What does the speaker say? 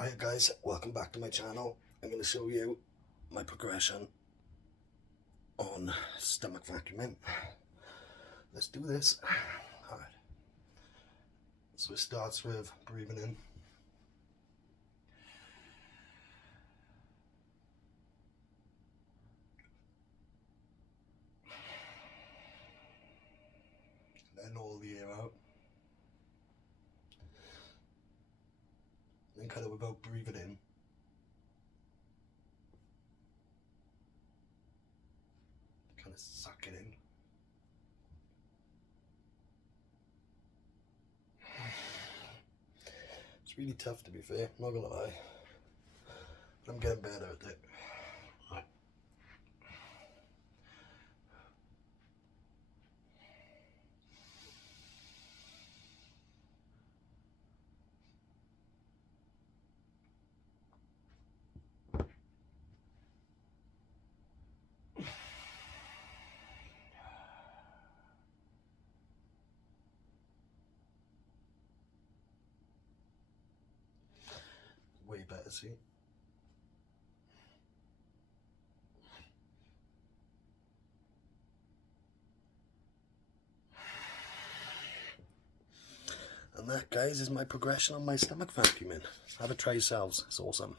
Hi guys, welcome back to my channel. I'm going to show you my progression on stomach vacuuming. Let's do this. Alright. So it starts with breathing in. Letting all the air out. Then kind of without breathing in. Kind of suck it in. It's really tough, to be fair, not gonna lie. But I'm getting better at it. Right. Way better, see? And that, guys, is my progression on my stomach vacuuming. Have a try yourselves, it's awesome.